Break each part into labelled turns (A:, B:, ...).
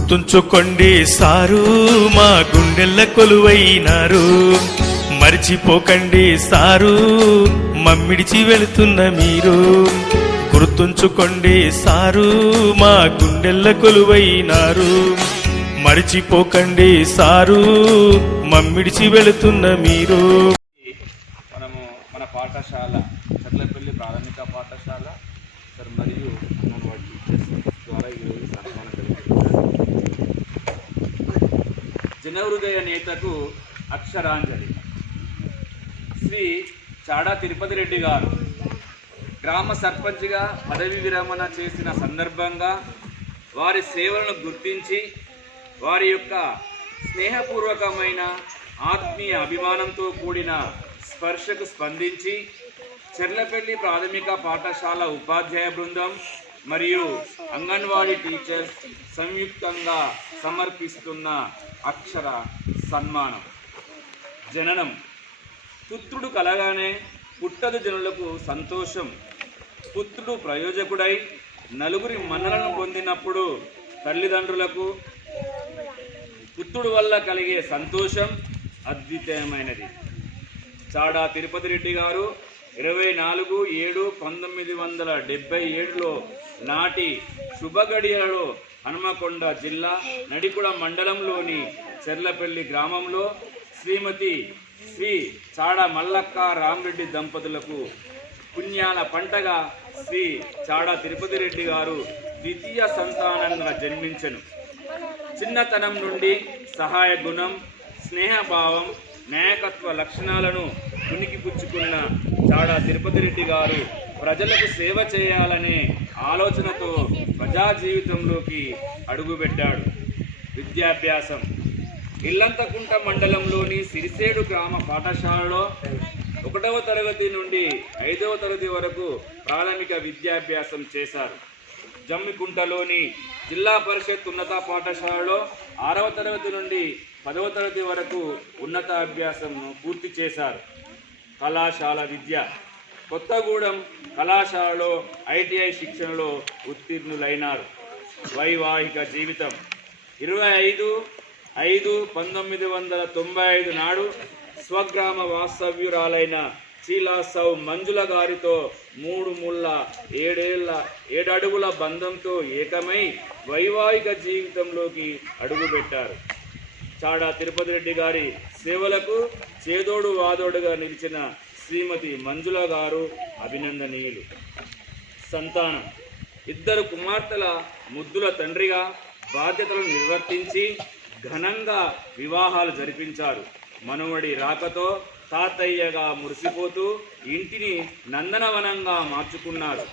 A: గుర్తుంచుకోండి సారు మా గుండెల్ల కొలువైనారు. మరిచిపోకండి సారు మమ్మిడిచి వెళుతున్న మీరు. గుర్తుంచుకోండి సారు మా గుండెల్ల కొలువైనారు. మరిచిపోకండి సారు మమ్మిడిచి వెళుతున్న మీరు.
B: మనము మన పాఠశాల చర్లపల్లి ప్రాథమిక పాఠశాల మరియు అంగన్వాడీ టీచర్స్ ద్వారా ఈరోజు సన్మానం జరుగుతుంది జనహృదయ నేతకు అక్షరాంజలి. శ్రీ చాడా తిరుపతి రెడ్డి గారు గ్రామ సర్పంచ్గా పదవి విరమణ చేసిన సందర్భంగా వారి సేవలను గుర్తించి వారి యొక్క స్నేహపూర్వకమైన ఆత్మీయ అభిమానంతో కూడిన స్పర్శకు స్పందించి చెర్లపల్లి ప్రాథమిక పాఠశాల ఉపాధ్యాయ బృందం మరియు అంగన్వాడీ టీచర్స్ సంయుక్తంగా సమర్పిస్తున్న అక్షర సన్మానం. జననం. పుత్రుడు కలగానే పుట్టదు జనులకు సంతోషం. పుత్రుడు ప్రయోజకుడై నలుగురి మన్నలను పొందినప్పుడు తల్లిదండ్రులకు పుత్రుడు వల్ల కలిగే సంతోషం అద్వితీయమైనది. చాడా తిరుపతి రెడ్డి గారు ఇరవై నాలుగు ఏడు పంతొమ్మిది వందల డెబ్బై ఏడులో నాటి శుభగడియలలో హనుమకొండ జిల్లా నడికుడ మండలంలోని చెర్లపల్లి గ్రామంలో శ్రీమతి శ్రీ చాడ మల్లక్క రామరెడ్డి దంపతులకు పుణ్యాల పంటగా శ్రీ చాడ తిరుపతి రెడ్డి గారు ద్వితీయ సంతానంగా జన్మించెను. చిన్నతనం నుండి సహాయ గుణం స్నేహభావం నాయకత్వ లక్షణాలను పుణికిపుచ్చుకున్న చాడా తిరుపతి రెడ్డి గారు ప్రజలకు సేవ చేయాలనే ఆలోచనతో ప్రజా జీవితంలోకి అడుగుపెట్టాడు. విద్యాభ్యాసం. ఇల్లంతకుంట మండలంలోని సిరిసేడు గ్రామ పాఠశాలలో ఒకటవ తరగతి నుండి ఐదవ తరగతి వరకు ప్రాథమిక విద్యాభ్యాసం చేశారు. జమ్మికుంటలోని జిల్లా పరిషత్ ఉన్నత పాఠశాలలో ఆరవ తరగతి నుండి పదవ తరగతి వరకు ఉన్నత అభ్యాసం పూర్తి చేశారు. కళాశాల విద్య. కొత్తగూడెం కళాశాలలో ఐటీఐ శిక్షణలో ఉత్తీర్ణులైనారు. వైవాహిక జీవితం. ఇరవై ఐదు ఐదు పంతొమ్మిది వందల తొంభై ఐదు నాడు స్వగ్రామ వాస్తవ్యురాలైన చీలాసౌ మంజుల గారితో మూడు ముళ్ళ ఏడేళ్ళ ఏడడుగుల బంధంతో ఏకమై వైవాహిక జీవితంలోకి అడుగుపెట్టారు. చాడా తిరుపతి రెడ్డి గారి సేవలకు చేదోడు వాదోడుగా నిలిచిన శ్రీమతి మంజుల గారు అభినందనీయులు. సంతానం. ఇద్దరు కుమార్తెల ముద్దుల తండ్రిగా బాధ్యతలను నిర్వర్తించి ఘనంగా వివాహాలు జరిపించారు. మనవడి రాకతో తాతయ్యగా మురిసిపోతూ ఇంటిని నందనవనంగా మార్చుకున్నారు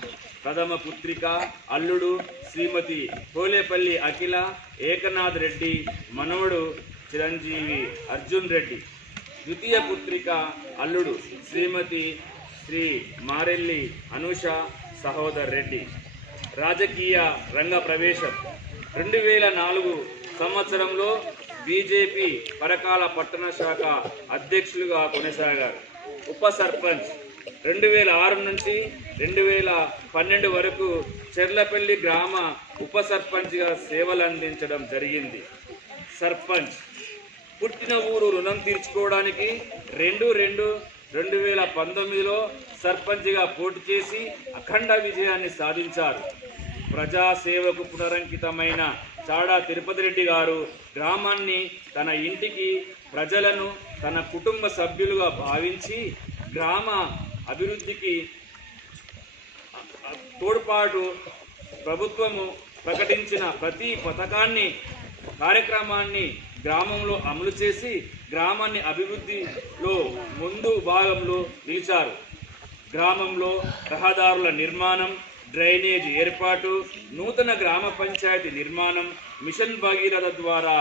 B: ప్రథమ పుత్రిక అల్లుడు శ్రీమతి కోలేపల్లి అఖిల ఏకనాథ్ రెడ్డి మనవడు చిరంజీవి అర్జున్ రెడ్డి ద్వితీయ పుత్రిక అల్లుడు శ్రీమతి శ్రీ మారెల్లి అనుష సహోదర్ రెడ్డి. రాజకీయ రంగ ప్రవేశం. రెండు వేల నాలుగు సంవత్సరంలో బీజేపీ పరకాల పట్టణ శాఖ అధ్యక్షులుగా కొనసాగారు. ఉప సర్పంచ్ రెండు వేల ఆరు నుంచి రెండు వేల పన్నెండు వరకు చెర్లపల్లి గ్రామ ఉప సర్పంచ్గా సేవలు అందించడం జరిగింది. సర్పంచ్ పుట్టిన ఊరు రుణం తీర్చుకోవడానికి రెండు రెండు రెండు వేల పంతొమ్మిదిలో సర్పంచ్గా పోటీ చేసి అఖండ విజయాన్ని సాధించారు. ప్రజాసేవకు పునరంకితమైన చాడా తిరుపతి రెడ్డి గారు గ్రామాన్ని తన ఇంటికి ప్రజలను తన కుటుంబ సభ్యులుగా భావించి గ్రామ అభివృద్ధికి తోడ్పాటు ప్రభుత్వము ప్రకటించిన ప్రతి పథకాన్ని కార్యక్రమాన్ని గ్రామంలో అమలు చేసి గ్రామాన్ని అభివృద్ధిలో ముందు భాగంలో నిలిచారు. గ్రామంలో రహదారుల నిర్మాణం డ్రైనేజ్ ఏర్పాటు నూతన గ్రామ పంచాయతీ నిర్మాణం మిషన్ భగీరథ ద్వారా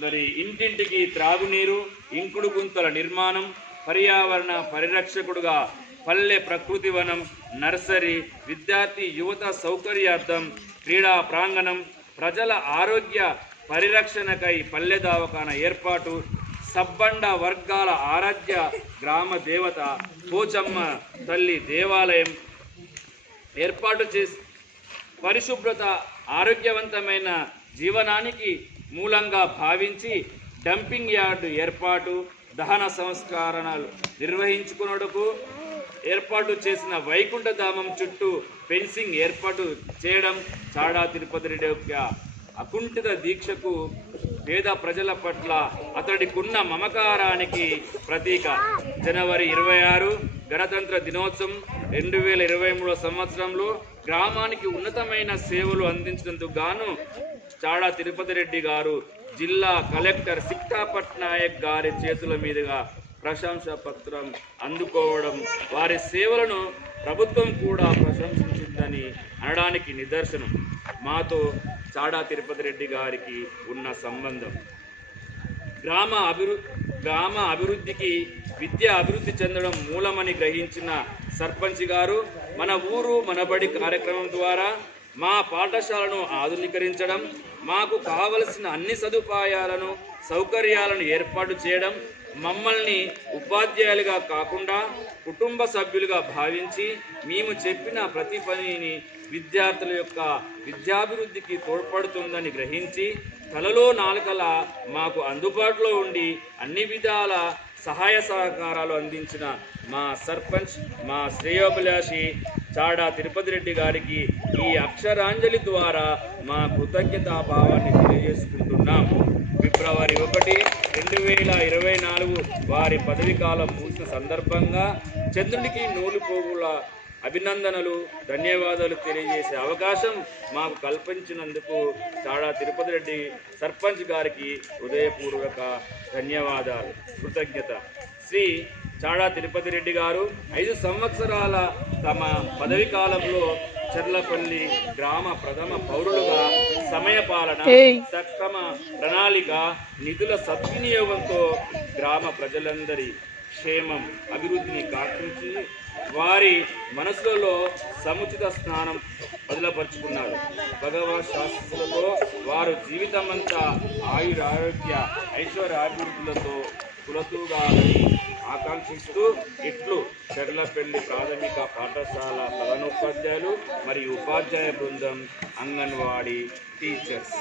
B: మరి ఇంటింటికి త్రాగునీరు ఇంకుడు గుంతల నిర్మాణం పర్యావరణ పరిరక్షకుడుగా పల్లె ప్రకృతి వనం నర్సరీ విద్యార్థి యువత సౌకర్యార్థం క్రీడా ప్రాంగణం ప్రజల ఆరోగ్య పరిరక్షణకై పల్లె దవాఖాన ఏర్పాటు సబ్బండ వర్గాల ఆరాధ్య గ్రామ దేవత పోచమ్మ తల్లి దేవాలయం ఏర్పాటు చేసి పరిశుభ్రత ఆరోగ్యవంతమైన జీవనానికి మూలంగా భావించి డంపింగ్ యార్డు ఏర్పాటు దహన సంస్కరణలు నిర్వహించుకున్నటకు ఏర్పాటు చేసిన వైకుంఠధామం చుట్టూ ఫెన్సింగ్ ఏర్పాటు చేయడం చాడా తిరుపతి రెడ్డి యొక్క అకుంఠిత దీక్షకు పేద ప్రజల పట్ల అతడికున్న మమకారానికి ప్రతీక. జనవరి ఇరవై ఆరు గణతంత్ర దినోత్సవం రెండు వేల ఇరవై మూడో సంవత్సరంలో గ్రామానికి ఉన్నతమైన సేవలు అందించినందుకు గాను చాడా తిరుపతి రెడ్డి గారు జిల్లా కలెక్టర్ సిక్తా పట్నాయక్ గారి చేతుల మీదుగా ప్రశంసా పత్రం అందుకోవడం వారి సేవలను ప్రభుత్వం కూడా ప్రశంసించిందని అనడానికి నిదర్శనం. మాతో చాడా తిరుపతి రెడ్డి గారికి ఉన్న సంబంధం. గ్రామ అభివృ గ్రామ అభివృద్ధికి విద్య అభివృద్ధి చెందడం మూలమని గ్రహించిన సర్పంచ్ గారు మన ఊరు మనబడి కార్యక్రమం ద్వారా మా పాఠశాలను ఆధునీకరించడం మాకు కావలసిన అన్ని సదుపాయాలను సౌకర్యాలను ఏర్పాటు చేయడం మమ్మల్ని ఉపాధ్యాయులుగా కాకుండా కుటుంబ సభ్యులుగా భావించి మేము చెప్పిన ప్రతి పనిని విద్యార్థుల యొక్క విద్యాభివృద్ధికి తోడ్పడుతుందని గ్రహించి తలలో నాలుకల మాకు అందుబాటులో ఉండి అన్ని విధాల సహాయ సహకారాలు అందించిన మా సర్పంచ్ మా శ్రేయోభిలాషి చాడా తిరుపతి రెడ్డి గారికి ఈ అక్షరాంజలి ద్వారా మా కృతజ్ఞతాభావాన్ని తెలియజేసుకుంటున్నాం ఫిబ్రవరి ఒకటి రెండు వేల ఇరవై నాలుగు వారి పదవి కాలం ముగిసిన సందర్భంగా చంద్రుడికి నూలు పోగుల అభినందనలు ధన్యవాదాలు తెలియజేసే అవకాశం మాకు కల్పించినందుకు చాడా తిరుపతి రెడ్డి సర్పంచ్ గారికి హృదయపూర్వక ధన్యవాదాలు. కృతజ్ఞత. శ్రీ చాడా తిరుపతి రెడ్డి గారు ఐదు సంవత్సరాల తమ పదవి కాలంలో చెర్లపల్లి గ్రామ ప్రథమ పౌరులుగా సమయపాలన సక్రమ ప్రణాళిక నిధుల సద్వినియోగంతో గ్రామ ప్రజలందరి క్షేమం అభివృద్ధిని కాక్షించి వారి మనసులలో సముచిత స్నానం బదులపరుచుకున్నారు భగవత్ శాస్త్రులతో వారు జీవితమంతా ఆయుర ఆరోగ్య ఐశ్వర్య అభివృద్ధులతో కులతూగాలని ఆకాంక్షిస్తూ ఇట్లు చెర్లపల్లి ప్రాథమిక పాఠశాల ప్రధానోపాధ్యాయులు మరియు ఉపాధ్యాయ బృందం అంగన్వాడీ టీచర్స్.